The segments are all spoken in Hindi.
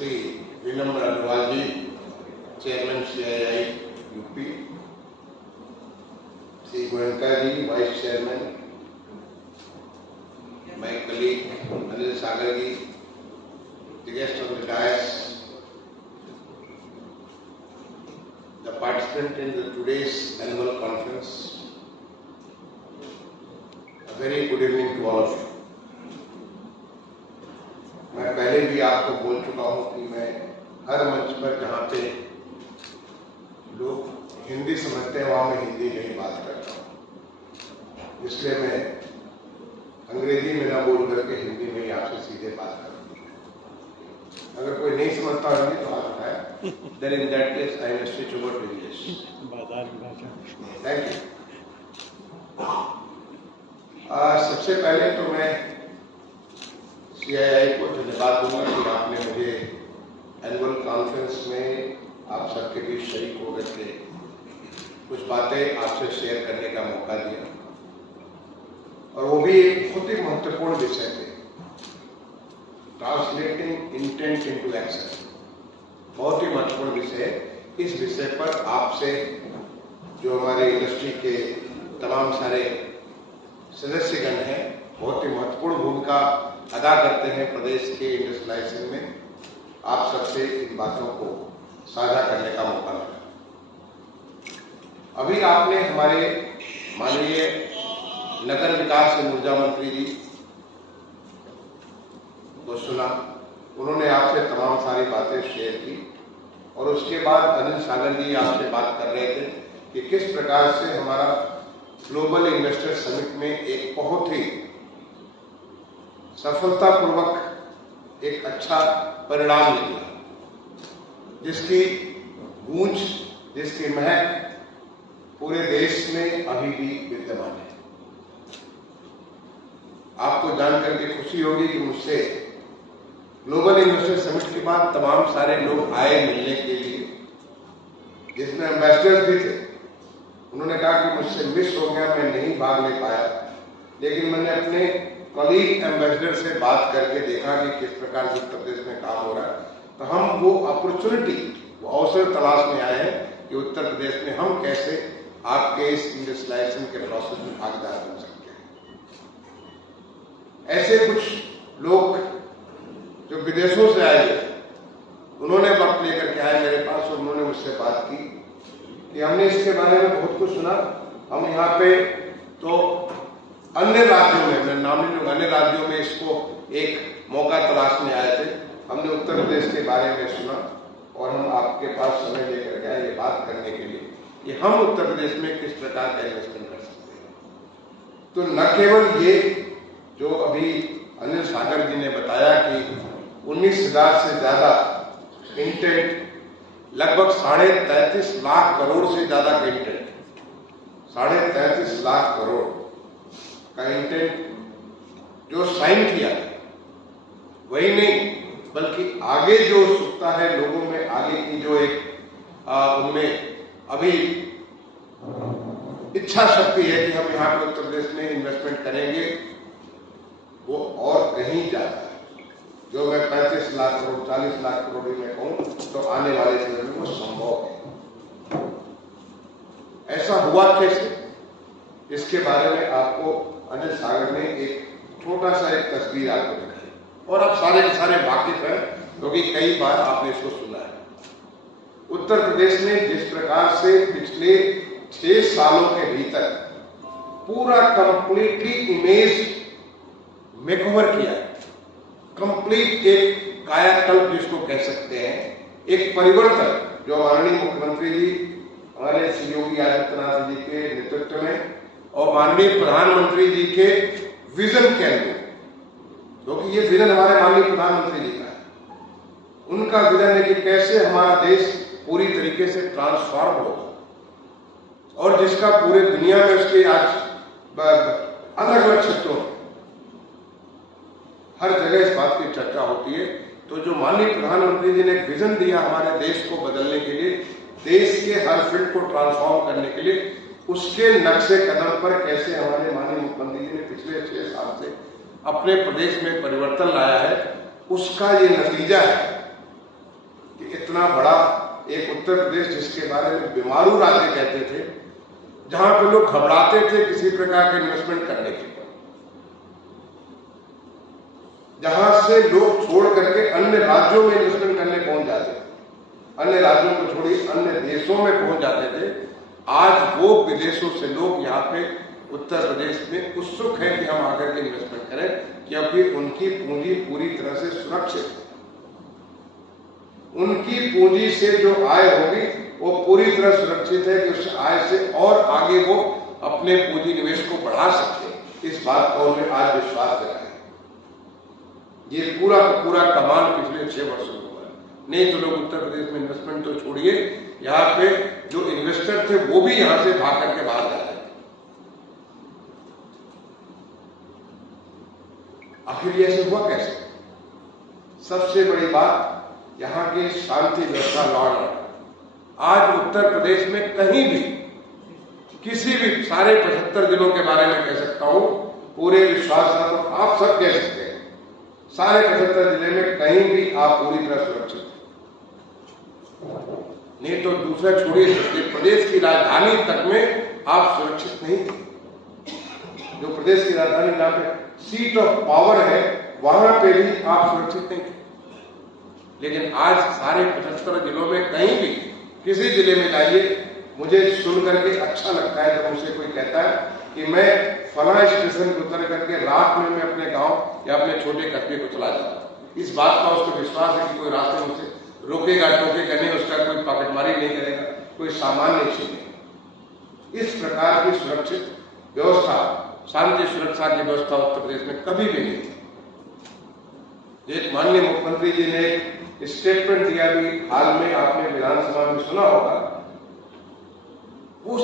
Shri Vinamra Agarwal ji, chairman CII UP, Shri Goenka ji, vice chairman, my colleague Anil Sagar ji, the guest of the dais, the participant in today's annual conference, a very good evening to all of you. मैं पहले भी आपको बोल चुका हूं कि मैं हर मंच पर जहां पे लोग हिंदी समझते हैं वहां मैं हिंदी में ही बात करता हूं, इसलिए मैं अंग्रेजी में ना बोल करके हिंदी में ही आपसे सीधे बात करता हूं। अगर कोई नहीं समझता हिंदी तो हाथ उठाए, then in that case I will switch over to English. Thank you. सबसे पहले तो मैं CII को धन्यवाद दूंगा कि आपने मुझे एनुअल कॉन्फ्रेंस में आप सबके बीच शरीक होकर के कुछ बातें आपसे शेयर करने का मौका दिया, और वो भी एक बहुत ही महत्वपूर्ण विषय पे, ट्रांसलेटिंग इंटेंट इनटू एक्शन। बहुत ही महत्वपूर्ण विषय है। इस विषय पर आपसे जो हमारे इंडस्ट्री के तमाम सारे सदस्यगण हैं बहुत ही महत्वपूर्ण भूमिका अदा करते हैं प्रदेश के इंडस्ट्रियलाइजेशन में, आप सबसे इन बातों को साझा करने का मौका मिला। अभी आपने हमारे माननीय नगर विकास एवं ऊर्जा मंत्री जी को सुना, उन्होंने आपसे तमाम सारी बातें शेयर की, और उसके बाद अनिल सागर जी आपसे बात कर रहे थे कि किस प्रकार से हमारा ग्लोबल इन्वेस्टर समिट में एक बहुत ही सफलतापूर्वक एक अच्छा परिणाम निकला, जिसकी गूंज, जिसकी महक पूरे देश में अभी भी विद्यमान है। आपको जानकर के खुशी होगी कि मुझसे ग्लोबल इन्वेस्टर समिट के बाद तमाम सारे लोग आए मिलने के लिए, जिसमें एम्बेसडर्स भी थे। उन्होंने कहा कि मुझसे मिस हो गया, मैं नहीं भाग ले पाया, लेकिन मैंने अपने कलीग एम्बेसडर से बात करके देखा कि किस प्रकार से उत्तर प्रदेश में काम हो रहा है, तो हम वो अपॉर्चुनिटी, वो अवसर तलाश में आए हैं कि उत्तर प्रदेश में हम कैसे आपके इस इंडस्ट्रियलाइजेशन के प्रोसेस में भागीदार बन सकते हैं। ऐसे कुछ लोग जो विदेशों से आए, उन्होंने वक्त लेकर के आए मेरे पास, और उन्होंने मुझसे बात की कि हमने इसके बारे में बहुत कुछ सुना, हम यहाँ पे तो अन्य राज्यों में, मैं नाम नहीं लूंगा, अन्य राज्यों में इसको एक मौका तलाशने आए थे, हमने उत्तर प्रदेश के बारे में सुना, और हम आपके पास समय लेकर के आए ये बात करने के लिए कि हम उत्तर प्रदेश में किस प्रकार का इन्वेस्टमेंट कर सकते हैं। तो न केवल ये जो अभी अनिल सागर जी ने बताया कि 19,000 से ज्यादा इंटेंट, लगभग 33.5 लाख करोड़ से ज्यादा का इंटेंट, 33.5 लाख करोड़ का इंटेंट जो साइन किया, वही नहीं बल्कि आगे जो उत्सुकता है लोगों में, आगे की जो एक उनमें अभी इच्छा शक्ति है कि हम यहाँ पे उत्तर प्रदेश में इन्वेस्टमेंट करेंगे, वो और कहीं ज्यादा है। जो मैं 35 लाख करोड़, 40 लाख करोड़ में कहूँ तो आने वाले समय में वो संभव है। ऐसा हुआ कैसे, इसके बारे में आपको अनिल सागर ने एक छोटा सा एक तस्वीर आपको दिखाई, और आप सारे के सारे वाकिफ हैं क्योंकि कई बार आपने इसको सुना है। उत्तर प्रदेश ने जिस प्रकार से पिछले 6 सालों के भीतर पूरा कंप्लीटली इमेज मेकओवर किया है, कंप्लीट एक कायाकल्प जिसको कह सकते हैं, एक परिवर्तन जो माननीय मुख्यमंत्री जी, हमारे श्री योगी आदित्यनाथ जी के नेतृत्व में और माननीय प्रधानमंत्री जी के विजन के अंदर, क्योंकि ये विजन हमारे माननीय प्रधानमंत्री जी का है, उनका विजन है कि कैसे हमारा देश पूरी तरीके से ट्रांसफॉर्म होगा, और जिसका पूरे दुनिया में उसके आज अलग अलग क्षेत्रों में हर जगह इस बात की चर्चा होती है। तो जो माननीय प्रधानमंत्री जी ने एक विजन दिया हमारे देश को बदलने के लिए, देश के हर फील्ड को ट्रांसफॉर्म करने के लिए, उसके नक्शे कदम पर कैसे हमारे माननीय मुख्यमंत्री जी ने पिछले 6 साल से अपने प्रदेश में परिवर्तन लाया है, उसका ये नतीजा है इतना बड़ा एक उत्तर प्रदेश जिसके बारे में बीमारू राज्य कहते थे, जहां पे लोग घबराते थे किसी प्रकार के इन्वेस्टमेंट करने के, जहां से लोग छोड़ करके अन्य राज्यों में इन्वेस्टमेंट करने पहुंच जाते थे, अन्य राज्यों को छोड़िए अन्य देशों में पहुंच जाते थे। आज वो विदेशों से लोग यहाँ पे उत्तर प्रदेश में उत्सुक हैं कि हम आकर के इन्वेस्टमेंट करें, क्योंकि उनकी पूंजी पूरी तरह से सुरक्षित है। उनकी पूंजी से जो आय होगी वो पूरी तरह सुरक्षित है कि उस आय से और आगे वो अपने पूंजी निवेश को बढ़ा सकते हैं। इस बात का उन्हें आज विश्वास दिलाया है। ये पूरा का पूरा कमाल पिछले 6 वर्षों में हुआ है। नहीं तो लोग उत्तर प्रदेश में इन्वेस्टमेंट तो छोड़िए, यहाँ पे जो इन्वेस्टर थे वो भी यहाँ से भाग करके बाहर जा रहे थे। आखिर ये ऐसे हुआ कैसे? सबसे बड़ी बात यहाँ की शांति व्यवस्था, लॉ एंड ऑर्डर। आज उत्तर प्रदेश में कहीं भी किसी भी सारे 75 जिलों के बारे में कह सकता हूं पूरे विश्वास से, तो आप सब कह सकते हैं सारे 75 जिले में कहीं भी आप पूरी तरह सुरक्षित हैं। नहीं तो दूसरा छोड़िए, प्रदेश की राजधानी तक में आप सुरक्षित नहीं थे। जो प्रदेश की राजधानी जहां पे सीट ऑफ पावर है वहां पे भी आप सुरक्षित नहीं थे। लेकिन आज सारे 75 जिलों में कहीं भी किसी जिले में जाइए, मुझे सुन करके अच्छा लगता है जब मुझसे कोई कहता है कि मैं फला स्टेशन पर उतर करके रात में मैं अपने गांव या अपने छोटे कस्बे को चला जाता। इस बात का उसको विश्वास है कि कोई रास्ते में उसे रोकेगा टोकेगा नहीं, उसका कोई पॉकेटमारी नहीं करेगा, कोई सामान नहीं छीनेगा। इस प्रकार की सुरक्षित व्यवस्था, शांति सुरक्षा की व्यवस्था उत्तर प्रदेश में कभी भी नहीं थी। एक माननीय मुख्यमंत्री जी ने स्टेटमेंट दिया भी हाल में, आपने विधानसभा में सुना होगा। उस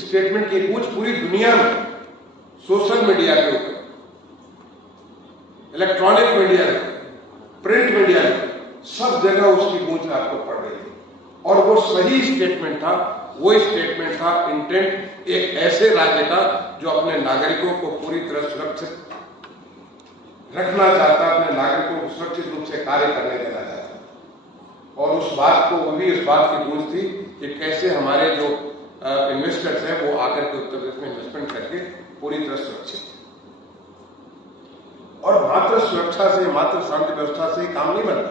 स्टेटमेंट की पूछ पूरी दुनिया में, सोशल मीडिया के ऊपर, इलेक्ट्रॉनिक मीडिया में, प्रिंट मीडिया में, सब जगह उसकी गूंज आपको पड़ रही थी। और वो सही स्टेटमेंट था। वो स्टेटमेंट था इंटेंट एक ऐसे राज्य का जो अपने नागरिकों को पूरी तरह सुरक्षित रखना चाहता, अपने नागरिकों को सुरक्षित रूप से कार्य करने देना चाहता। और उस बात को, वो भी उस बात की गूंज थी कि कैसे हमारे जो इन्वेस्टर्स हैं वो आकर के उत्तर प्रदेश में इन्वेस्टमेंट करके पूरी तरह सुरक्षित। और मात्र सुरक्षा से, मात्र शांति व्यवस्था से ही काम नहीं बनता,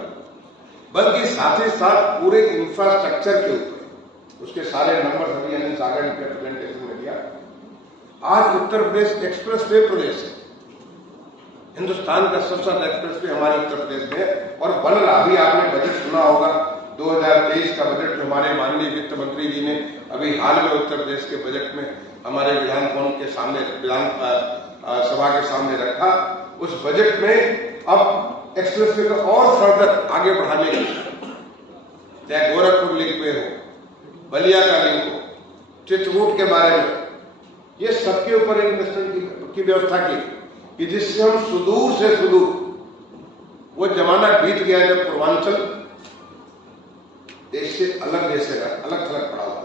बल्कि साथ ही साथ पूरे इंफ्रास्ट्रक्चर के ऊपर, उसके सारे नंबर अभी अनिल सागर ने प्रेजेंटेशन में दिया। आज उत्तर प्रदेश एक्सप्रेस वे प्रदेश है। हिंदुस्तान का सबसे ज्यादा एक्सप्रेस वे हमारे उत्तर प्रदेश में है और बन रहा। अभी आपने बजट सुना होगा, 2023 का बजट जो हमारे माननीय वित्त मंत्री जी ने अभी हाल में उत्तर प्रदेश के बजट में हमारे विधान भवन के सामने, विधान सभा के सामने रखा। उस बजट में अब एक्सप्रेस वे को और फर्दर आगे बढ़ाने की, चाहे गोरखपुर लिंक वे हो, बलिया का लिंक हो, चित्रकूट के बारे में, ये सबके ऊपर इन्वेस्टमेंट की व्यवस्था की कि जिससे हम सुदूर से सुदूर, वो जमाना बीत गया जब पूर्वांचल देश से अलग अलग थलग पड़ा हुआ।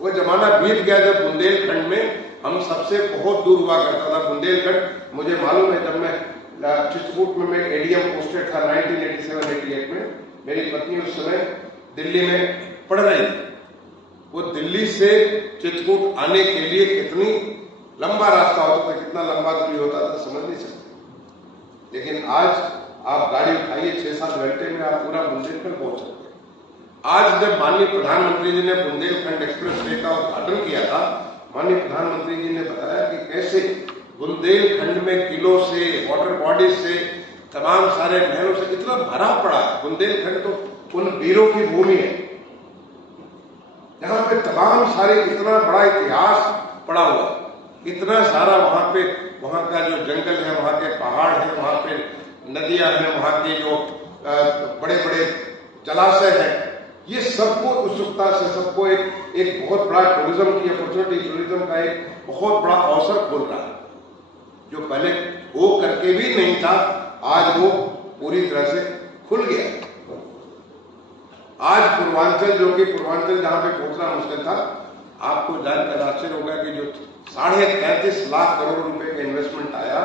वो जमाना बीत गया जब बुंदेलखंड में हम सबसे बहुत दूर हुआ करता था। बुंदेलखंड, मुझे मालूम है, जब मैं चित्रकूट में मैं एडीएम पोस्टेड था 1987-88 में, मेरी पत्नी उस समय दिल्ली में पढ़ रही थी। वो दिल्ली से चित्रकूट आने के लिए कितनी लंबा रास्ता होता था, कितना लंबा दूरी होता था, समझ नहीं सकते। लेकिन आज आप गाड़ी उठाइए, 6-7 घंटे में आप पूरा बुंदेलखंड पहुंच सकते हैं। आज जब माननीय प्रधानमंत्री जी ने बुंदेलखंड एक्सप्रेस वे का उद्घाटन किया था, माननीय प्रधानमंत्री जी ने बताया कि कैसे बुंदेलखंड में किलों से, वाटर बॉडीज से, तमाम सारे नहरों से इतना भरा पड़ा। बुंदेलखंड तो उन वीरों की भूमि है जहां पे तमाम सारे, इतना बड़ा इतिहास पड़ा हुआ, इतना सारा वहां पे, वहां का जो जंगल है, वहां के पहाड़ है, वहां पे नदियां हैं, वहां के जो बड़े बड़े जलाशय हैं, ये सबको उत्सुकता से, सबको एक बहुत बड़ा टूरिज्म की अपॉर्चुनिटी, टूरिज्म का एक बहुत बड़ा अवसर खोल रहा है, जो पहले वो करके भी नहीं था, आज वो पूरी तरह से खुल गया। आज पूर्वांचल, जो कि पूर्वांचल जहां पे पहुंचना मुश्किल था, आपको जानकर आश्चर्य होगा कि जो 33.5 लाख करोड़ रुपए का इन्वेस्टमेंट आया,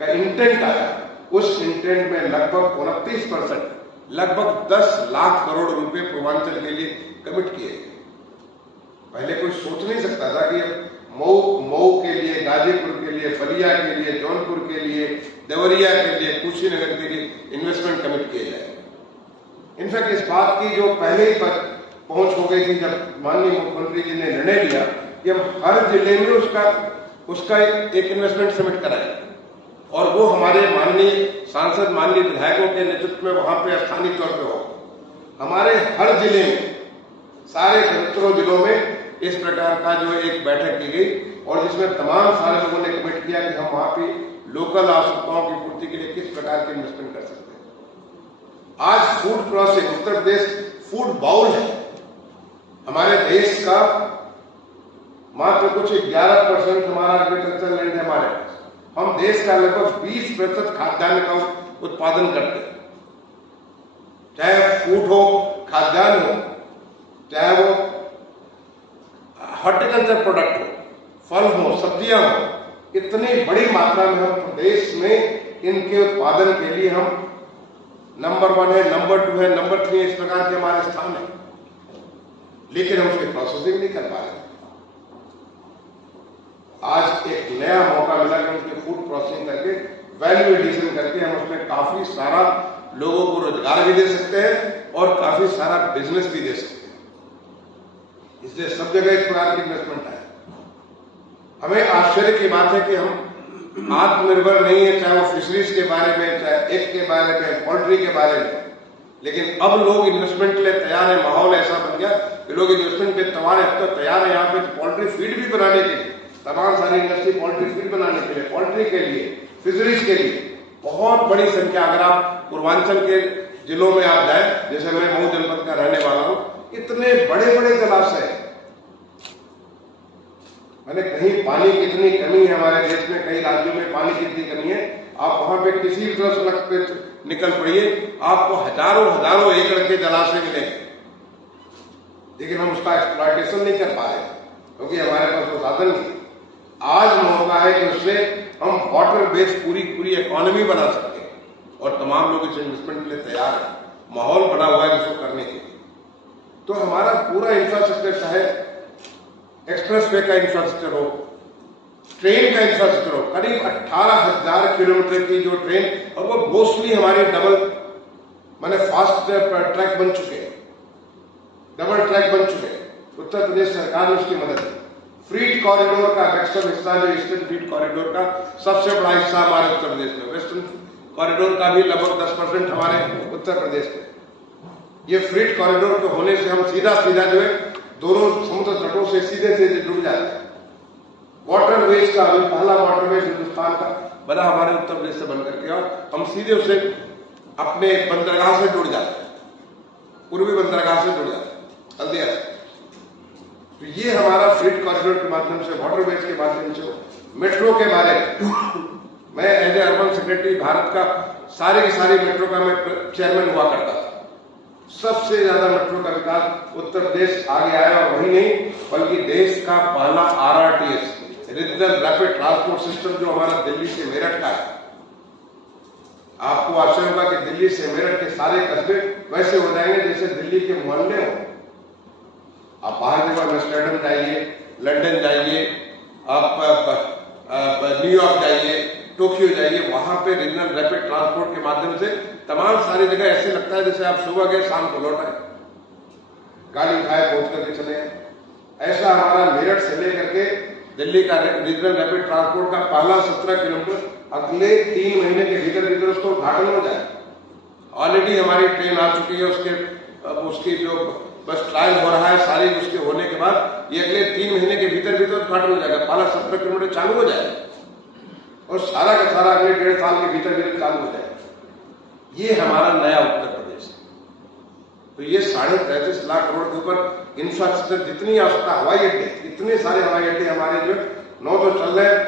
का इंटेंट आया, उस इंटेंट में लगभग 29% लगभग 10 लाख करोड़ रुपए पूर्वांचल के लिए कमिट किए गए। पहले कोई सोच नहीं सकता था कि मऊ के लिए, गाजीपुर के लिए, बलिया के लिए, जौनपुर के लिए, देवरिया के लिए, कुशीनगर के लिए इन्वेस्टमेंट कमिट किए जाए। इनफैक्ट इस बात की जो पहले ही पर पहुंच हो गई थी जब माननीय मुख्यमंत्री जी ने निर्णय लिया कि हम हर जिले में उसका एक इन्वेस्टमेंट समिट कराएं और वो हमारे माननीय सांसद, माननीय विधायकों के नेतृत्व में वहां पे स्थानीय तौर पे हो। हमारे हर जिले में, सारे 75 जिलों में इस प्रकार का जो एक बैठक की गई और जिसमें तमाम सारे लोगों ने कमिट किया कि हम वहां पे लोकल आवश्यकताओं की पूर्ति के लिए किस प्रकार के इन्वेस्टमेंट कर सकते हैं। आज food crossing, Uttar Pradesh food bowl है। हमारे देश का मात्र कुछ 11% हमारा एग्रीकल्चर लैंड है हमारे पास। हम देश का लगभग 20% खाद्यान्न का उत्पादन करते हैं, चाहे फूड हो, खाद्यान्न हो, चाहे वो हॉर्टिकल्चर प्रोडक्ट हो, फल हो, सब्जियां हो। इतनी बड़ी मात्रा में हम प्रदेश में इनके उत्पादन के लिए हम नंबर 1 है, नंबर 2 है, नंबर 3 इस प्रकार के हमारे स्थान है, लेकिन हम उसकी प्रोसेसिंग नहीं कर पा रहे। आज एक नया मौका मिला कि उसके फूड प्रोसेसिंग करके, वैल्यू एडिशन करके हम उसमें काफी सारा लोगों को रोजगार भी दे सकते हैं और काफी सारा बिजनेस भी दे सकते हैं। इसलिए सब जगह इस प्रकार की इन्वेस्टमेंट है। हमें आश्चर्य की बात है कि हम आत्मनिर्भर नहीं है, चाहे वो फिशरीज के बारे में, चाहे एग के बारे में, पोल्ट्री के बारे में, लेकिन अब लोग इन्वेस्टमेंट के लिए तैयार है। माहौल ऐसा बन गया कि लोग इन्वेस्टमेंट के तैयार है। यहाँ पे पोल्ट्री फीड भी बनाने के लिए तमाम सारी इंडस्ट्री पोल्ट्री फीड बनाने के लिए, पोल्ट्री के लिए, फिशरीज के लिए बहुत बड़ी संख्या। अगर आप पूर्वांचल के जिलों में आप जाए, जैसे मैं मऊ जनपद का रहने वाला हूं, इतने बड़े बड़े जलाशय हैं। मैंने कहीं पानी की कितनी कमी है हमारे देश में, कई राज्यों में पानी की कितनी कमी है। आप वहां पे किसी भी तरह सड़क पे निकल पड़िए, आपको हजारों एकड़ के जलाशय मिलेंगे, लेकिन हम उसका एक्सप्लॉयटेशन नहीं कर पा रहे क्योंकि हमारे पास वो साधन नहीं। आज मौका है कि उससे हम वाटर बेस्ड पूरी इकोनॉमी बना सकते हैं और तमाम लोग इस इन्वेस्टमेंट के लिए तैयार है। माहौल बना हुआ है इसको करने के लिए। तो हमारा पूरा इंफ्रास्ट्रक्चर, चाहे एक्सप्रेस वे का इंफ्रास्ट्रक्चर हो, ट्रेन का इंफ्रास्ट्रक्चर हो, करीब 18,000 किलोमीटर की जो ट्रेन, और वो मोस्टली हमारे डबल माने फास्ट ट्रैक बन चुके हैं, डबल ट्रैक बन चुके हैं। उत्तर प्रदेश सरकार ने उसकी मदद की। फ्रीट कॉरिडोर का वेस्टर्न हिस्सा, जो ईस्टर्न फ्रीट कॉरिडोर का सबसे बड़ा हिस्सा हमारे उत्तर प्रदेश में, वेस्टर्न कॉरिडोर का भी लगभग 10% हमारे उत्तर प्रदेश में। ये फ्रीट कॉरिडोर के होने से हम सीधा जो है दोनों समुद्र तटों से सीधे जुड़ जाते हैं। वाटरवेज का अभी पहला वाटरवेज हिंदुस्तान का बना हमारे उत्तर प्रदेश से बनकर के, और हम सीधे उसे अपने बंदरगाह से जुड़ जाते हैं, पूर्वी बंदरगाह से जुड़ जाते हैं, हल्दिया से। तो ये हमारा फ्रीट कॉरिडोर के माध्यम से, वाटरवेज के माध्यम से। मेट्रो के बारे में मैं as a urban secretary Bharat का सारे की सारी मेट्रो का मैं चेयरमैन हुआ करता था। सबसे ज्यादा मेट्रो का विकास उत्तर प्रदेश आगे आया, और वही नहीं बल्कि देश का पहला RRTS, regional rapid transport system, जो हमारा दिल्ली से मेरठ का है। आपको आश्चर्य होगा कि दिल्ली से मेरठ के सारे कस्बे वैसे हो जाएंगे जैसे दिल्ली के मोहल्ले हो। आप बाहर जगह एम्स्टर्डम जाइए, लंदन जाइए, आप न्यूयॉर्क जाइए, टोक्यो जाइए, वहां पे रीजनल रैपिड ट्रांसपोर्ट के माध्यम से तमाम सारी जगह ऐसे लगता है जैसे आप सुबह गए शाम को लौट आए, गाड़ी उठाए पहुंच करके चले आए। ऐसा हमारा मेरठ से लेकर के दिल्ली का रीजनल रैपिड ट्रांसपोर्ट का पहला 17 किलोमीटर अगले 3 महीने के भीतर उसको उद्घाटन हो जाए। ऑलरेडी हमारी ट्रेन आ चुकी है, उसकी जो बस ट्रायल हो रहा है, सारी उसके होने के बाद ये अगले 3 महीने के भीतर उद्घाटन हो जाएगा। पहला 17 किलोमीटर चालू हो जाएगा और सारा का सारा अगले 1.5 साल के भीतर चालू हो जाएगा। ये हमारा नया उत्तर प्रदेश है। तो ये 33.5 लाख करोड़ के ऊपर इंफ्रास्ट्रक्चर जितनी आवश्यकता, हवाई अड्डे, इतने सारे हवाई अड्डे हमारे जो 9 तो चल रहे हैं,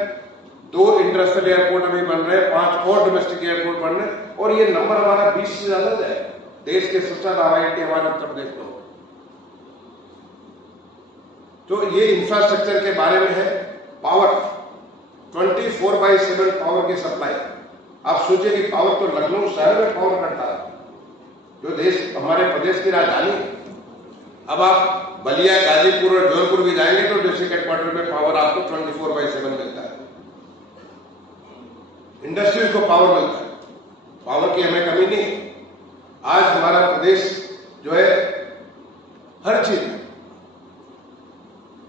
2 इंटरनेशनल एयरपोर्ट अभी बन रहे हैं, 5 और डोमेस्टिक एयरपोर्ट बन रहे हैं, और ये नंबर हमारा 20 से ज्यादा जाए। देश के सबसे ज्यादा हवाई अड्डे हमारे उत्तर प्रदेश में हो। तो ये इंफ्रास्ट्रक्चर के बारे में है। पावर 24/7 पावर की सप्लाई। आप सोचिए कि पावर तो लखनऊ शहर में पावर करता है, जो देश हमारे प्रदेश की राजधानी है। अब आप बलिया, गाजीपुर और जौनपुर भी जाएंगे तो डिस्ट्रिक्ट हेडक्वार्टर में पावर आपको 24/7 मिलता है। इंडस्ट्रीज को पावर मिलता है, पावर की हमें कमी नहीं है। आज हमारा प्रदेश जो है हर चीज में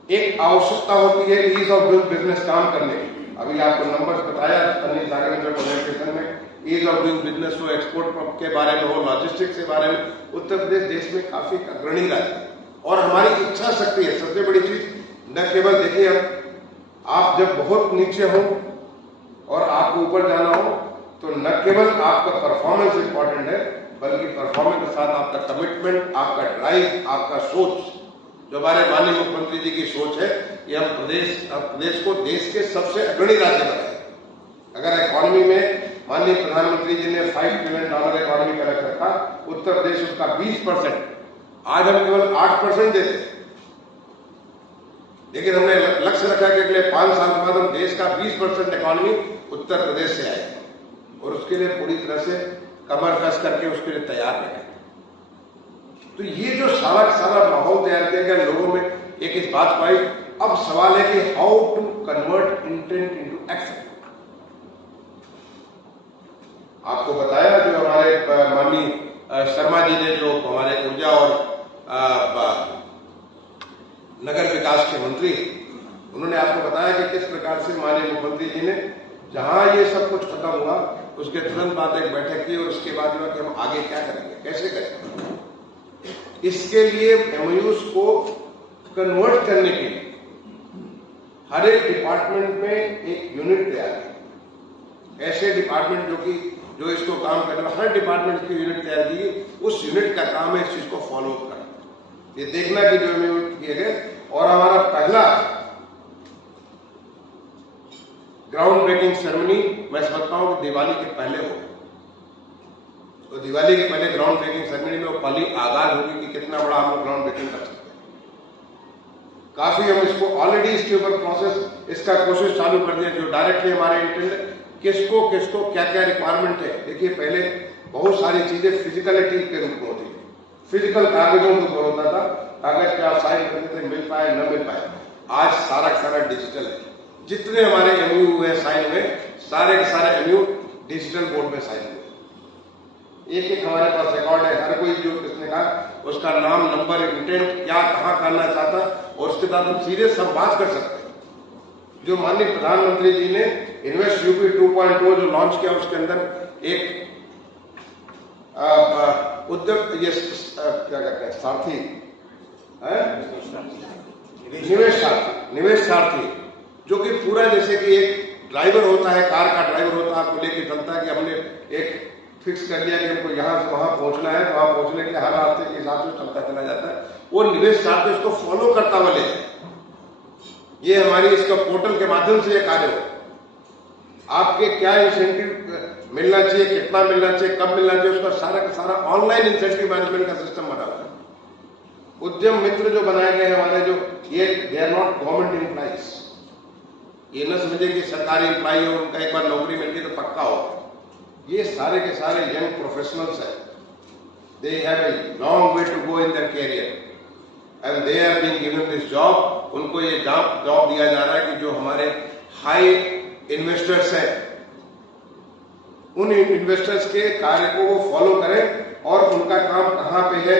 एक आवश्यकता होती है ईज ऑफ डूइंग बिजनेस काम करने की। अभी आपको नंबर्स बताया तन्नी सागर में प्रेजेंटेशन में, ईज ऑफ डूइंग बिजनेस हो, एक्सपोर्ट के बारे में हो, लॉजिस्टिक्स के बारे में। उत्तर प्रदेश देश में काफी अग्रणी राज्य है और हमारी इच्छा शक्ति है सबसे बड़ी चीज। न केवल देखिए, अब आप जब बहुत नीचे हो और आपको ऊपर जाना हो तो न केवल आपका परफॉर्मेंस इंपॉर्टेंट है, बल्कि परफॉर्मेंस के साथ आपका कमिटमेंट, आपका ड्राइव, आपका सोच। जो हमारे माननीय मुख्यमंत्री जी की सोच है कि हम प्रदेश को देश के सबसे अग्रणी राज्य बनाए। अगर इकोनॉमी में माननीय प्रधानमंत्री जी ने $5 ट्रिलियन इकोनॉमी का लक्ष्य रखा, उत्तर प्रदेश उसका 20%, आज हम केवल 8% देते हैं। लेकिन हमने लक्ष्य रखा कि अगले 5 साल के बाद हम देश का 20% इकोनॉमी उत्तर प्रदेश से आएगी और उसके लिए पूरी तरह से कमर कस करके उसके लिए तैयार रहें। तो ये जो सारा माहौल तैयार किया गया लोगों में, एक इस बात को आई। अब सवाल है कि how to convert intent into action. आपको बताया जो हमारे माननीय शर्मा जी ने, जो हमारे ऊर्जा और नगर विकास के मंत्री, उन्होंने आपको बताया कि किस प्रकार से माननीय मुख्यमंत्री जी ने जहां ये सब कुछ खत्म हुआ उसके तुरंत बाद एक बैठक की और उसके बाद कि हम आगे क्या करेंगे, कैसे करेंगे। इसके लिए एमओयूज को कन्वर्ट करने के लिए हर एक डिपार्टमेंट में एक यूनिट तैयार है। ऐसे डिपार्टमेंट जो इसको काम कर रहे हैं, हर डिपार्टमेंट की यूनिट तैयार की। उस यूनिट का काम है इस चीज को फॉलो करना, ये देखना कि जो एमओयू किए गए। और हमारा पहला ग्राउंड ब्रेकिंग सेरेमनी मैं समझता हूं कि दिवाली के पहले हो, तो दिवाली के पहले ग्राउंड ब्रेकिंग सेरेमनी में वो पहली आगाज होगी कि कितना बड़ा हम लोग ग्राउंड ब्रेकिंग कर सकते हैं। काफी हम इसको ऑलरेडी इसके ऊपर प्रोसेस इसका कोशिश चालू कर दिया। जो डायरेक्टली हमारे इंटेंड किसको क्या क्या रिक्वायरमेंट है। देखिए, पहले बहुत सारी चीजें फिजिकलिटी के रूप में होती थी, फिजिकल कागजों के ऊपर होता था, कागज पे आप साइन करते थे, मिल पाए न मिल पाए। आज सारा डिजिटल है। जितने हमारे एमयू हुए साइन हुए, सारे के सारे एमयू डिजिटल बोर्ड में साइन हुए। एक हमारे पास रिकॉर्ड है, हर कोई जो किसने कहा उसका नाम, नंबर, इंटेंट, क्या कहां करना चाहता, और उसके बाद हम सीधे संवाद कर सकते हैं। जो माननीय प्रधानमंत्री जी ने इन्वेस्ट यूपी 2.0 जो लॉन्च किया, उसके अंदर एक उद्योग, ये क्या कहते हैं, सारथी, निवेश सारथी, जो कि पूरा जैसे कि एक ड्राइवर होता है, कार का ड्राइवर होता है, आपको लेके चलता है कि हमने एक फिक्स कर लिया कि हमको यहां से वहां पहुंचना है, वहां पहुंचने के लिए हर रास्ते के हिसाब से चलता चला जाता है। वो निवेश सारथी उसको फॉलो करता हुआ ले, ये हमारी इसका पोर्टल के माध्यम से ये कार्य हो। आपके क्या इंसेंटिव मिलना चाहिए, कितना मिलना चाहिए, कब मिलना चाहिए, उसका सारा का सारा ऑनलाइन इंसेंटिव मैनेजमेंट का सिस्टम बना हुआ है। उद्यम मित्र जो बनाए गए हैं हमारे, जो ये they are not government employees, ये न समझे कि सरकारी एम्प्लॉई हो, उनका एक बार नौकरी मिल गई तो पक्का हो। ये सारे के सारे यंग प्रोफेशनल्स हैं। They have a long way to go in their career and they are being given this job. उनको ये जॉब दिया जा रहा है कि जो हमारे हाई इन्वेस्टर्स हैं, उन इन्वेस्टर्स के कार्य को वो फॉलो करें और उनका काम कहाँ पे है,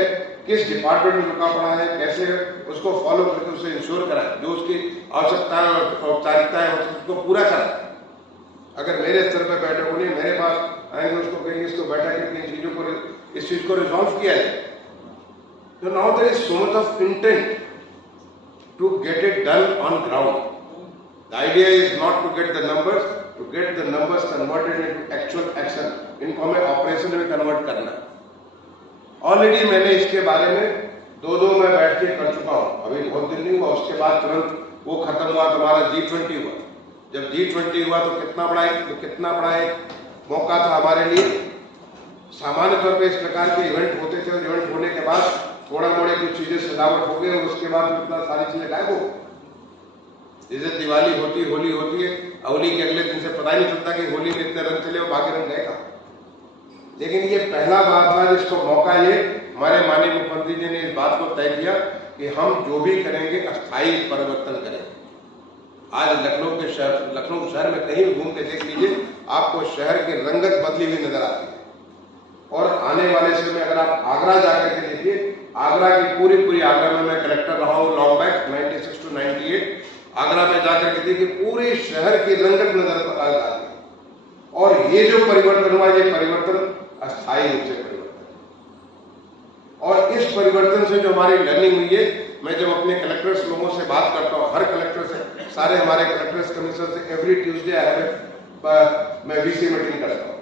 किस डिपार्टमेंट में रुका पड़ा है, कैसे उसको फॉलो करके उसे इंश्योर कराएं, जो उसकी आवश्यकताएं और औपचारिकताएं हैं उसको पूरा कराएं। अगर मेरे स्तर पर बैठक होनी, मेरे पास आएंगे, उसको कहेंगे इसको बैठक करके इन चीजों को, इस चीज को रिजॉल्व किया जाए। तो now there is so much of intent to get it done on ground. The idea is not to get the numbers, to get the numbers converted into actual action. इनको हमें ऑपरेशन में कन्वर्ट करना है। ऑलरेडी मैंने इसके बारे में दो मैं बैठ के कर चुका हूं, अभी बहुत दिन नहीं हुआ। उसके बाद तुरंत वो खत्म हुआ तो हमारा G20 हुआ। जब G20 हुआ तो कितना बड़ा एक मौका था हमारे लिए। सामान्य तौर पे इस प्रकार के इवेंट होते थे, इवेंट होने के बाद थोड़ा मोड़े कुछ चीजें सजावट हो गई और उसके बाद इतना सारी चीजें गायब हो। जैसे दिवाली होती, होली होती है, होली के अगले दिन से पता ही नहीं चलता कि होली में इतने रंग चले और बाकी रंग गए कहां। लेकिन ये पहला बार था जिसको मौका ये हमारे माननीय मुख्यमंत्री जी ने इस बात को तय किया कि हम जो भी करेंगे अस्थायी परिवर्तन करेंगे। आज लखनऊ शहर में कहीं भी घूम के देख लीजिए, आपको शहर की रंगत बदली हुई नजर आती है। और आने वाले समय अगर आप आगरा जाकर के देखिए, आगरा की पूरी आगरा में मैं कलेक्टर रहा हूँ लॉन्ग बैक 96 to 98, आगरा में जाकर के देखिए पूरे शहर की रंगत नजर आती है। और ये जो परिवर्तन हुआ, ये परिवर्तन अस्थायी रूप से परिवर्तन, और इस परिवर्तन से जो हमारी लर्निंग हुई है, मैं जब अपने कलेक्टर्स लोगों से बात करता हूँ, हर कलेक्टर से, सारे हमारे कलेक्टर्स कमिश्नर से एवरी ट्यूसडे मैं वीसी मीटिंग करता हूँ,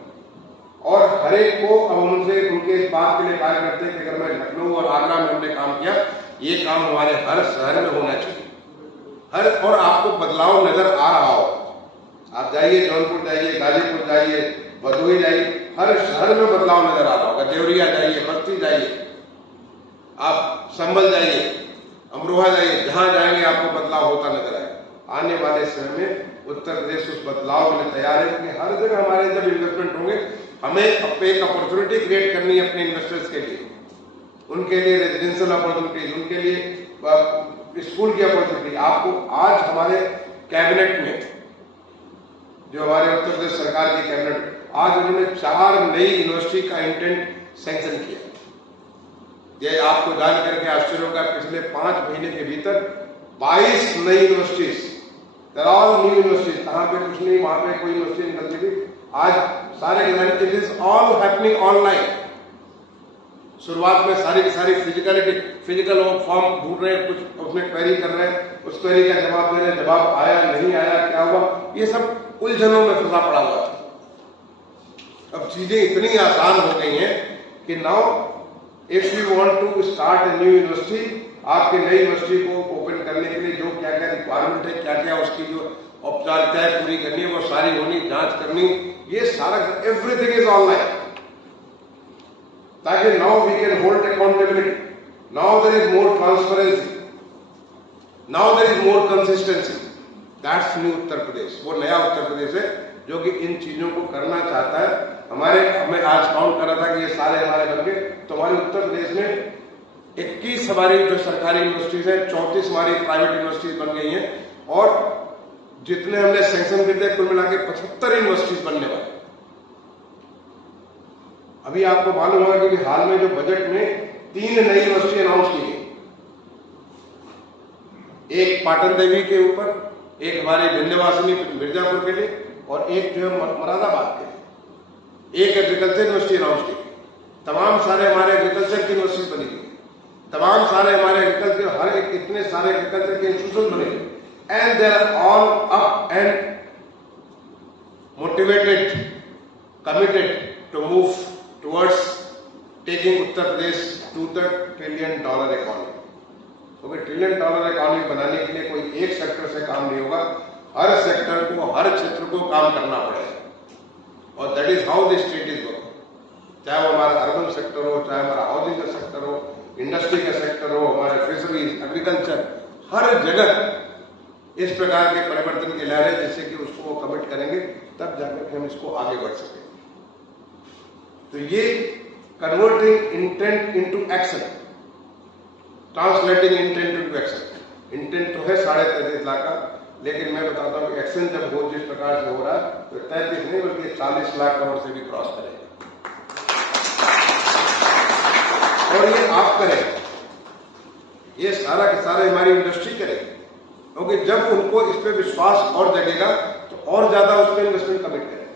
और हर एक को अब उनसे उनके इस बात के लिए कार्य करते हैं कि अगर मैं लखनऊ और आगरा में हमने काम किया, ये काम हमारे हर शहर में होना चाहिए, हर, और आपको बदलाव नजर आ रहा हो। आप जाइए, जौनपुर जाइए, गाजीपुर जाइए, भदोही जाइए, हर शहर में बदलाव नजर आ रहा होगा। देवरिया जाइए, बस्ती जाइए, आप संभल जाइए, अमरोहा जाइए, जहां जाएंगे आपको बदलाव होता नजर आएगा। आने वाले समय में उत्तर प्रदेश उस बदलाव के लिए तैयार है कि हर जगह हमारे जब इन्वेस्टमेंट होंगे, हमें एक अपॉर्चुनिटी क्रिएट करनी है अपने इन्वेस्टर्स के लिए, उनके लिए रेजिडेंशियल अपॉर्चुनिटीज, उनके लिए स्कूल की अपॉर्चुनिटी। आपको आज हमारे कैबिनेट में, जो हमारे उत्तर प्रदेश सरकार की कैबिनेट, आज उन्होंने 4 नई यूनिवर्सिटी का इंटेंट सैंक्शन किया। ये आपको जान करके आश्चर्य होगा, पिछले 5 महीने के भीतर 22 नई universities, there are all new universities, कहां पे कुछ नहीं, वहां पे कोई यूनिवर्सिटी निकलती थी, आज सारे it is all happening online. शुरुआत में सारी की सारी फिजिकल फॉर्म ढूंढ रहे हैं, कुछ उसमें क्वेरी कर रहे हैं, उस क्वेरी का जवाब दे रहे हैं, जवाब आया नहीं आया, क्या हुआ, ये सब उलझनों में फंसा पड़ा हुआ था। अब चीजें इतनी आसान हो गई हैं कि now if you want to start a new university, आपके नई यूनिवर्सिटी को ओपन करने के लिए जो क्या क्या रिक्वायरमेंट है, क्या क्या उसकी जो औपचारिकताएं पूरी करनी है, वो सारी होनी, जांच करनी, ये सारा एवरीथिंग इज ऑनलाइन, ताकि now we can hold accountability, now there is more transparency, now there is more consistency. That's new Uttar Pradesh, वो नया उत्तर प्रदेश है जो कि इन चीजों को करना चाहता है। हमें आज काउंट कर रहा था कि ये सारे हमारे बन गए, तो हमारे उत्तर प्रदेश में 21 हमारी जो सरकारी यूनिवर्सिटीज है, 34 हमारी प्राइवेट यूनिवर्सिटीज बन गई हैं, और जितने हमने सैंक्शन किए थे कुल मिला के 75 यूनिवर्सिटीज बनने वाले। अभी आपको मालूम होगा कि हाल में जो बजट में 3 नई यूनिवर्सिटी अनाउंस की गई, एक पाटन देवी के ऊपर, एक हमारे विंध्यवासिनी मिर्जापुर के लिए, और एक जो है मुरादाबाद के लिए, एक एग्रीकल्चर यूनिवर्सिटी अनाउंस की। तमाम सारे हमारे एग्रीकल्चर की यूनिवर्सिटी बनी हुई, तमाम सारे हमारे एग्रीकल्चर, हर एक इतने सारे एग्रीकल्चर के इंस्टीट्यूशन बने हुए, and they are all up and motivated, committed to move towards taking Uttar Pradesh to the $1 trillion economy. क्योंकि $1 trillion इकोनॉमी बनाने के लिए कोई एक सेक्टर से काम नहीं होगा, हर सेक्टर को, हर क्षेत्र को काम करना पड़ेगा, और that is how the state is working. चाहे वो हमारा अर्बन सेक्टर हो, चाहे हमारा हाउसिंग का सेक्टर हो, इंडस्ट्री का सेक्टर हो, हमारे फिशरीज, एग्रीकल्चर, हर जगह इस प्रकार के परिवर्तन के लहर है, जिससे कि उसको वो कमिट करेंगे, तब जाकर हम इसको आगे बढ़ सकें। तो ये converting intent into action, translating intent into action. Intent तो है 33.5 लाख का, लेकिन मैं बताता हूं कि एक्शन जब हो, जिस प्रकार से हो रहा है, तो 33 नहीं बल्कि 40 लाख करोड़ से भी क्रॉस करेगा, और ये आप करें, ये सारा के सारे हमारी इंडस्ट्री करेगी, क्योंकि जब उनको इस पे विश्वास और जगेगा तो और ज्यादा उस पर इन्वेस्टमेंट कमिट करें।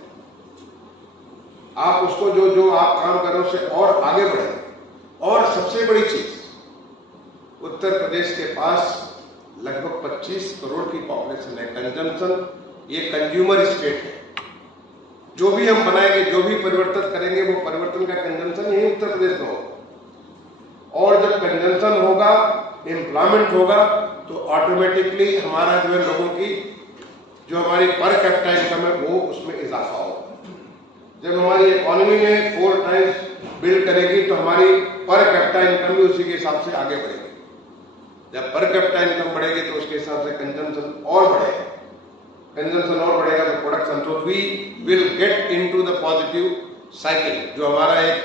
आप उसको जो आप काम कर रहे हो उससे और आगे बढ़े। और सबसे बड़ी चीज, उत्तर प्रदेश के पास लगभग 25 करोड़ की पॉपुलेशन है, कंजम्पशन, ये कंज्यूमर स्टेट है। जो भी हम बनाएंगे, जो भी परिवर्तन करेंगे, वो परिवर्तन का कंजम्पशन यही उत्तर प्रदेश में होगा, और जब कंजम्पशन होगा, एम्प्लॉयमेंट होगा, तो ऑटोमेटिकली हमारा जो है लोगों की जो हमारी पर कैपिटा इनकम है वो उसमें इजाफा होगा। जब हमारी इकोनॉमी में 4 टाइम्स बिल्ड करेगी तो हमारी पर कैपिटा इनकम भी उसी के हिसाब से आगे बढ़ेगी। जब पर कैपिटा इनकम बढ़ेगी तो उसके हिसाब से कंजम्पशन और बढ़ेगा, कंजम्पशन और बढ़ेगा तो प्रोडक्शन, तो we will get into the positive cycle, जो हमारा एक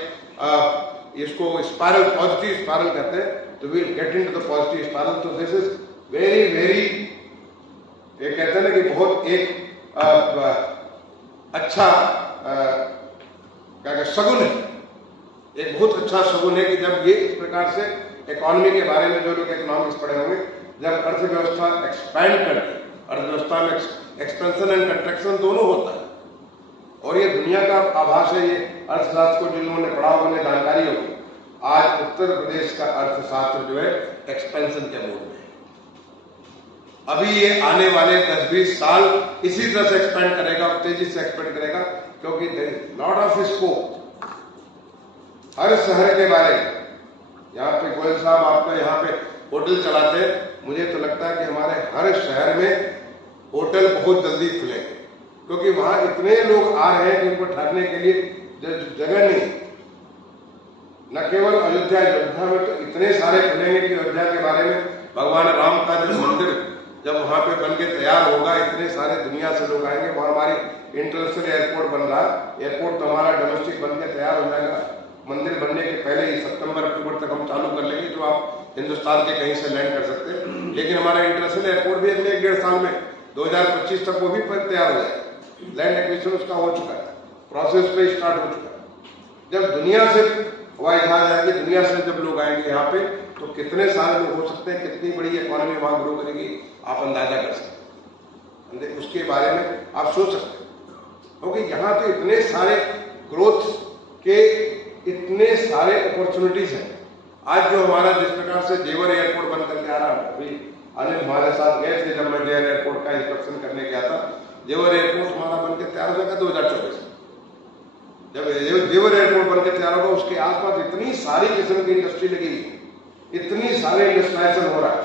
इसको स्पायरल, पॉजिटिव स्पायरल कहते हैं, तो will get into the positive spiral. तो दिस इज वेरी वेरी, ये कहते हैं ना कि बहुत एक अच्छा क्या सगुन है, एक बहुत अच्छा सगुन है कि जब ये इस प्रकार से इकोनॉमी के बारे में जो लोग इकोनॉमिक्स पढ़े होंगे, जब अर्थव्यवस्था एक्सपैंड करती, अर्थव्यवस्था में एक्सपेंशन एंड कंट्रैक्शन दोनों होता है, और ये दुनिया का आभास है, ये अर्थशास्त्र को जिन लोगों ने पढ़ा उन्हें जानकारी होगी। आज उत्तर प्रदेश का अर्थशास्त्र जो है एक्सपेंशन के मोड में है। अभी ये आने वाले 10-20 साल इसी तरह से एक्सपेंड करेगा, तेजी से एक्सपेंड करेगा, क्योंकि लॉट ऑफ स्कोप हर शहर के बारे में। यहाँ पे गोयल साहब आपका यहाँ पे होटल चलाते हैं, मुझे तो लगता है कि हमारे हर शहर में होटल बहुत जल्दी खुलेंगे, क्योंकि वहां इतने लोग आ रहे हैं कि उनको ठहरने के लिए जगह नहीं। न केवल अयोध्या में तो इतने सारे खुलेंगे कि अयोध्या के बारे में भगवान राम का जो मंदिर जब वहां पे बन के तैयार होगा, इतने सारे दुनिया से लोग आएंगे। वहां हमारी इंटरनेशनल एयरपोर्ट बन रहा है, एयरपोर्ट तो हमारा डोमेस्टिक बन के तैयार हो जाएगा। मंदिर बनने के पहले ही सितंबर-अक्टूबर तक हम चालू कर लेंगे, जो आप हिंदुस्तान के कहीं से लैंड कर सकते हैं। लेकिन हमारा इंटरनेशनल एयरपोर्ट भी अगले 1-1.5 साल में 2025 तक वो भी तैयार हो जाएगा। लैंड एक्विजिशन उसका हो चुका है, प्रोसेस पे स्टार्ट हो चुका है। जब दुनिया से हवाई जहाज आएंगे, दुनिया से जब लोग आएंगे यहाँ पे, तो कितने सारे लोग हो सकते हैं, कितनी बड़ी इकोनॉमी वहां ग्रो करेगी, आप अंदाजा कर सकते हैं। उसके बारे में आप सोच सकते हैं, क्योंकि यहाँ तो इतने सारे ग्रोथ के इतने सारे अपॉर्चुनिटीज हैं। आज जो हमारा जिस प्रकार से जेवर एयरपोर्ट बन करके आ रहा है, अभी अनिल हमारे साथ गए थे जब मैं जेवर एयरपोर्ट का इंस्पेक्शन करने गया था। जेवर एयरपोर्ट हमारा बनकर तैयार हो जाएगा 2024 में। जब जेवर एयरपोर्ट बनकर तैयार होगा, उसके आसपास इतनी सारी किस्म की इंडस्ट्री लगी, इतनी सारे इंडस्ट्रियलाइजेशन हो रहा है,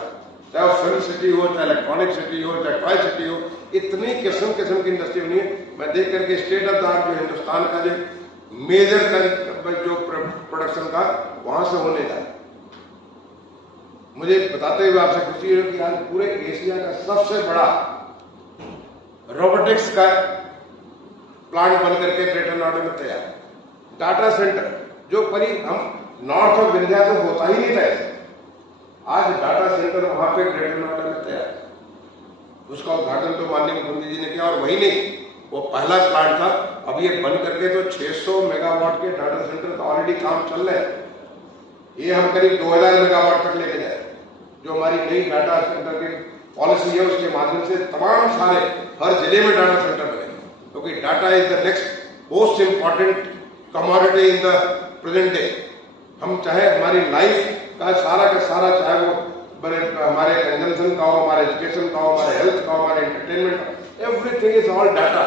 चाहे वो फिल्म सिटी हो, चाहे इलेक्ट्रॉनिक सिटी हो, चाहे टॉय सिटी हो, इतनी किस्म किस्म की इंडस्ट्री बनी है। मैं देख करके स्टेट ऑफ द आर्ट जो हिंदुस्तान का जो मेजर जो प्रोडक्शन का वहां से होने जा, मुझे बताते हुए आपसे खुशी है कि आज पूरे एशिया का सबसे बड़ा रोबोटिक्स का प्लांट बनकर के ग्रेटर नोएडा में तैयार है। डाटा सेंटर जो हम नॉर्थ ऑफ इंडिया तो होता ही नहीं था ऐसे, आज डाटा सेंटर वहां पे ग्रेटर नोएडा में तैयार है। उसका उद्घाटन तो माननीय मुख्यमंत्री जी ने किया, और वही नहीं, वो पहला प्लांट था। अब ये बन करके तो 600 मेगावाट के डाटा सेंटर तो ऑलरेडी काम चल रहे हैं। ये हम करीब 2000 मेगावाट तक लेके जाए, जो हमारी नई डाटा सेंटर की पॉलिसी है, उसके माध्यम से तमाम सारे हर जिले में डाटा सेंटर बने, क्योंकि data is the next most important commodity in the present day. हम चाहे हमारी लाइफ का सारा चाहे वो हमारे कंजम्पशन का हो, हमारे एजुकेशन का हो, हमारे हेल्थ का हो, हमारे एंटरटेनमेंट का, एवरीथिंग इज ऑल डाटा।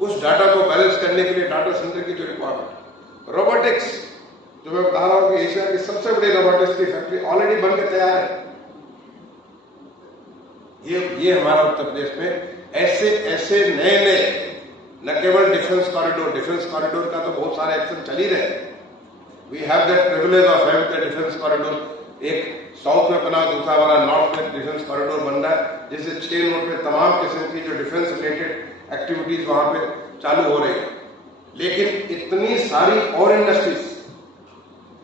उस डाटा को बैलेंस करने के लिए डाटा सेंटर की जो रिक्वायरमेंट, रोबोटिक्स जो मैं बता रहा हूं कि एशिया की सबसे बड़ी रोबोटिक्स की फैक्ट्री ऑलरेडी बन के तैयार है। ये हमारा उत्तर प्रदेश में ऐसे नए न केवल डिफेंस कॉरिडोर का तो बहुत सारे एक्शन चल ही रहे। We have that privilege of having the defence corridor. एक साउथ में बना, दूसरा वाला नॉर्थ में डिफेंस कॉरिडोर बन रहा है, जिससे 6 नोट पे तमाम किस्म की जो डिफेंस रिलेटेड एक्टिविटीज वहां पे चालू हो रही है। लेकिन इतनी सारी और इंडस्ट्रीज,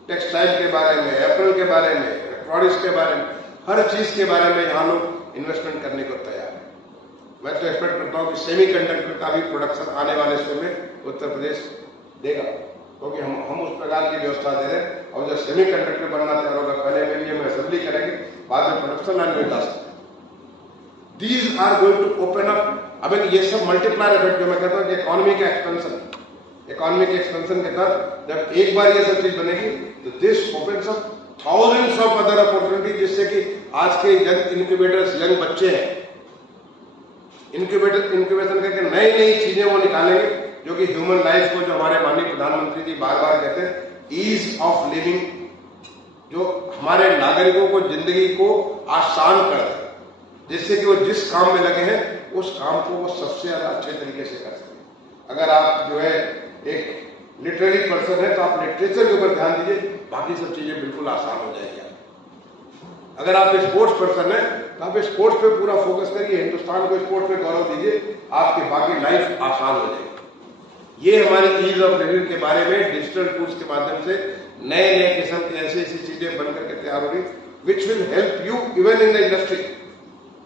टेक्सटाइल के बारे में, एप्पल के बारे में, इलेक्ट्रॉनिक्स के बारे में, हर चीज के बारे में यहाँ लोग इन्वेस्टमेंट करने को तैयार है। मैं तो एक्सपेक्ट करता हूँ कि सेमीकंडक्टर का भी प्रोडक्शन आने वाले समय में उत्तर प्रदेश देगा, क्योंकि हम उस प्रकार की व्यवस्था दे रहे हैं। और जब सेमीकंडक्टर बनना तैयार होगा, पहले मीडियम में असेंबली करेंगे, बाद में प्रोडक्शन लाइन में जा सकते हैं। These are going to open up. अब ये सब मल्टीप्लायर इफेक्ट जो मैं कहता हूँ कि इकोनॉमी के एक्सपेंशन के तहत जब एक बार ये सब चीज बनेगी, तो this opens up thousands of other opportunity, जिससे कि आज के यंग इनक्यूबेटर्स, यंग बच्चे हैं, इंक्यूबेशन करके नई चीजें वो निकालेंगे, जो कि ह्यूमन लाइफ को, जो हमारे माननीय प्रधानमंत्री जी बार बार कहते हैं, ईज ऑफ लिविंग, जो हमारे नागरिकों को जिंदगी को आसान कर दे, जिससे कि वो जिस काम में लगे हैं उस काम को वो सबसे ज्यादा अच्छे तरीके से कर सकें। अगर आप जो है एक लिटरेरी पर्सन है, तो आप लिटरेचर के ऊपर ध्यान दीजिए, बाकी सब चीजें बिल्कुल आसान हो जाएगी। अगर आप स्पोर्ट्स पर्सन है, तो आप स्पोर्ट्स पे पूरा फोकस करिए, हिंदुस्तान को स्पोर्ट्स पे गौरव दीजिए, आपकी बाकी लाइफ आसान हो जाएगी। ये हमारी ईज ऑफ लिविंग के बारे में डिजिटल टूल्स के माध्यम से नए नए किस्म की ऐसी ऐसी चीजें बन करके तैयार हो रही, which will help you even in the industry.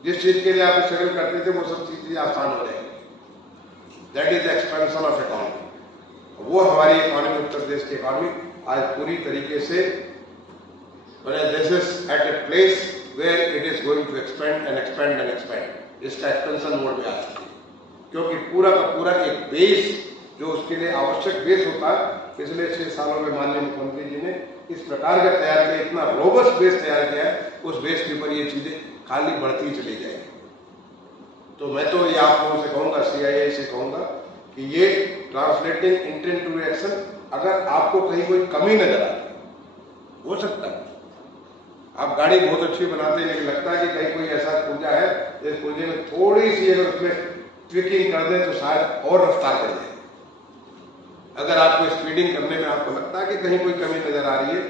जिस चीज के लिए आप स्ट्रगल करते थे वो सब चीजें आसान हो जाएंगी। That is the expansion of economy. वो हमारी इकोनॉमी, उत्तर प्रदेश की इकोनॉमी आज पूरी तरीके से this is at a place where it is going to expand and expand and expand. इसका एक्सपेंशन मोड में आ चुकी है, क्योंकि पूरा का पूरा एक बेस जो उसके लिए आवश्यक बेस होता है, पिछले 6 सालों में माननीय मुख्यमंत्री जी ने इस प्रकार का तैयार किया, इतना रोबस्ट बेस तैयार किया है, उस बेस के ऊपर ये चीजें खाली बढ़ती चली जाएगी। तो मैं तो ये आप लोगों से कहूंगा, CII से कहूंगा कि ये ट्रांसलेटिंग इंटेंट टू एक्शन, अगर आपको कहीं कोई कमी नजर आती, हो सकता है आप गाड़ी बहुत अच्छी बनाते हैं, लेकिन लगता है कि कहीं कोई ऐसा पुर्जा है जिस पुर्जे में थोड़ी सी अगर उसमें ट्विकिंग कर दें तो शायद और रफ्तार बढ़ जाए। अगर आपको स्पीडिंग करने में आपको लगता है कि कहीं कोई कमी नजर आ रही है,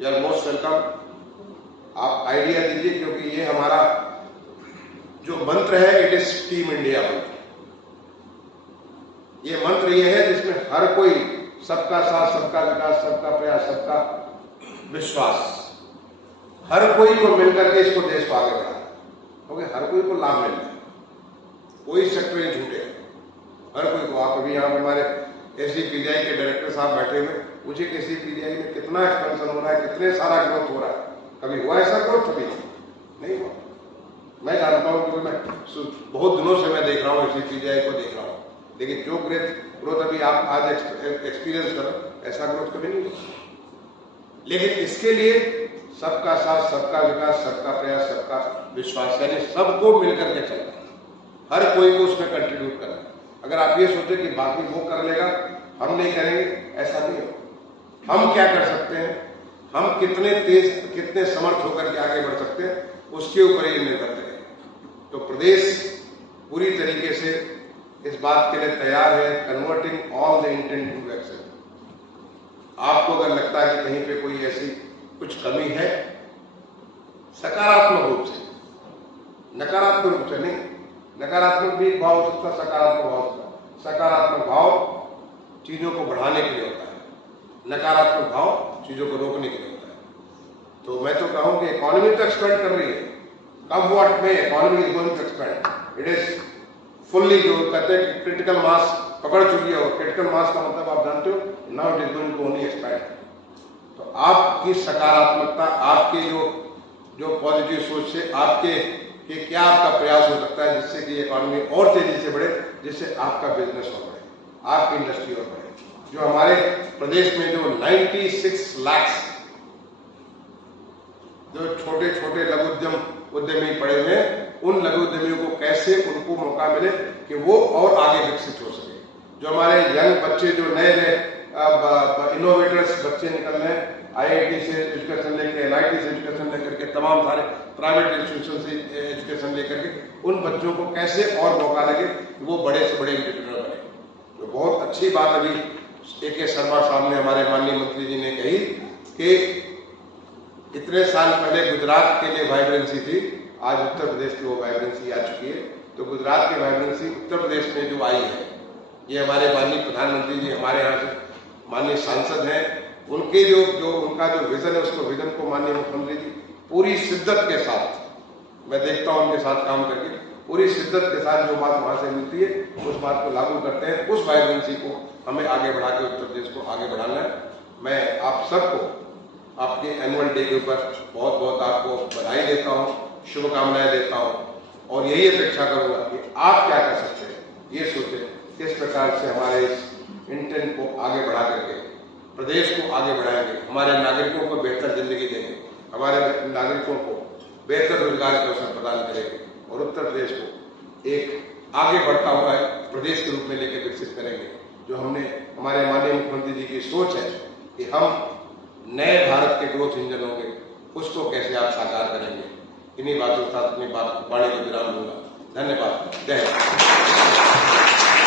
यू आर मोस्ट वेलकम। आप आइडिया दीजिए, क्योंकि ये हमारा जो मंत्र है, इट इज टीम इंडिया मंत्र। ये मंत्र ये है जिसमें हर कोई, सबका साथ, सबका विकास, सबका प्रयास, सबका विश्वास, हर कोई को मिलकर के इसको देश को आगे बढ़ाना, क्योंकि हर कोई को लाभ मिल रहा है, कोई सेक्टर नहीं छूटे, हर कोई को। आप अभी यहाँ पे हमारे SCPGI के डायरेक्टर साहब बैठे हुए, पूछे कि SCPGI में कितना एक्सपेंशन हो रहा है, कितने सारा ग्रोथ हो रहा है, कभी हुआ ऐसा ग्रोथ? कभी नहीं हुआ। मैं जानता हूँ, क्योंकि मैं बहुत दिनों से मैं देख रहा हूँ, SCPGI को देख रहा हूँ, लेकिन जो ग्रोथ अभी आप आज एक्सपीरियंस करो, ऐसा ग्रोथ कभी नहीं हुआ। लेकिन इसके लिए सबका साथ, सबका विकास, सबका प्रयास, सबका विश्वास, यानी सबको मिलकर के चलना, हर कोई को उसमें कंट्रीब्यूट करना। अगर आप ये सोचे कि बाकी वो कर लेगा, हम नहीं करेंगे, ऐसा नहीं हो। हम क्या कर सकते हैं, हम कितने तेज, कितने समर्थ होकर के आगे बढ़ सकते हैं, उसके ऊपर ये निर्भर करेगा। तो प्रदेश पूरी तरीके से इस बात के लिए तैयार है, converting all the intent to action. आपको अगर लगता है कि कहीं पे कोई ऐसी कुछ कमी है, सकारात्मक रूप से, नकारात्मक रूप से नहीं, नकारात्मक भी भाव हो सकता, सकारात्मक भाव होता है। सकारात्मक भाव चीजों को बढ़ाने के लिए होता है, नकारात्मक भाव चीजों को रोकने के लिए होता है। तो मैं तो कहूं कि इकोनॉमी तो एक्सपेंड कर रही है, come what may economy is going to expand. It is fully, जो कहते हैं क्रिटिकल मास पकड़ चुकी है, और क्रिटिकल मास का मतलब आप जानते हो, now it is going to only expand. तो आपकी सकारात्मकता, आपके जो पॉजिटिव सोच से आपके कि क्या आपका प्रयास हो सकता है जिससे कि इकोनॉमी और तेजी से बढ़े, जिससे आपका बिजनेस और बढ़े, आपकी इंडस्ट्री और बढ़े। जो हमारे प्रदेश में जो 96 लाख जो छोटे छोटे लघु उद्यमी पड़े हुए हैं, उन लघु उद्यमियों को कैसे उनको मौका मिले कि वो और आगे विकसित हो सके। जो हमारे यंग बच्चे, जो नए नए इनोवेटर्स बच्चे निकल रहे हैं, IIT से एजुकेशन लेके, NIT से एजुकेशन लेकर के, तमाम सारे प्राइवेट इंस्टीट्यूशन से एजुकेशन लेकर के, उन बच्चों को कैसे और मौका लगे कि वो बड़े से बड़े एंटरप्रेन्योर बने। तो बहुत अच्छी बात अभी AK शर्मा साहब ने, हमारे माननीय मंत्री जी ने कही कि इतने साल पहले गुजरात के लिए वाइब्रेंसी थी, आज उत्तर प्रदेश की वो वाइब्रेंसी आ चुकी है। तो गुजरात की वाइब्रेंसी उत्तर प्रदेश में जो आई है, ये हमारे माननीय प्रधानमंत्री जी, हमारे यहाँ से माननीय सांसद हैं, उनके जो उनका जो विजन है, उसको विजन को माननीय मुख्यमंत्री जी पूरी शिद्दत के साथ, मैं देखता हूं उनके साथ काम करके, पूरी शिद्दत के साथ जो बात वहां से मिलती है, उस बात को लागू करते हैं। उस वाइब्रेंसी को हमें आगे बढ़ा के उत्तर प्रदेश को आगे बढ़ाना है। मैं आप सबको आपके एनुअल डे के ऊपर बहुत बहुत आपको बधाई देता हूं, शुभकामनाएं देता हूं, और यही अपेक्षा करूंगा कि आप क्या कर सकते हैं, ये सोचें किस प्रकार से हमारे इस इंटेंट को आगे बढ़ा करके प्रदेश को आगे बढ़ाएंगे, हमारे नागरिकों को बेहतर जिंदगी देंगे, हमारे नागरिकों को बेहतर रोजगार के अवसर प्रदान करेंगे, और उत्तर प्रदेश को एक आगे बढ़ता हुआ प्रदेश के रूप में लेकर विकसित करेंगे। जो हमने, हमारे माननीय मुख्यमंत्री जी की सोच है कि हम नए भारत के ग्रोथ इंजन होंगे, उसको कैसे आप साकार करेंगे। इन्हीं बातों के साथ अपनी बात वाणी को विराम दूंगा। धन्यवाद। जय हिंद।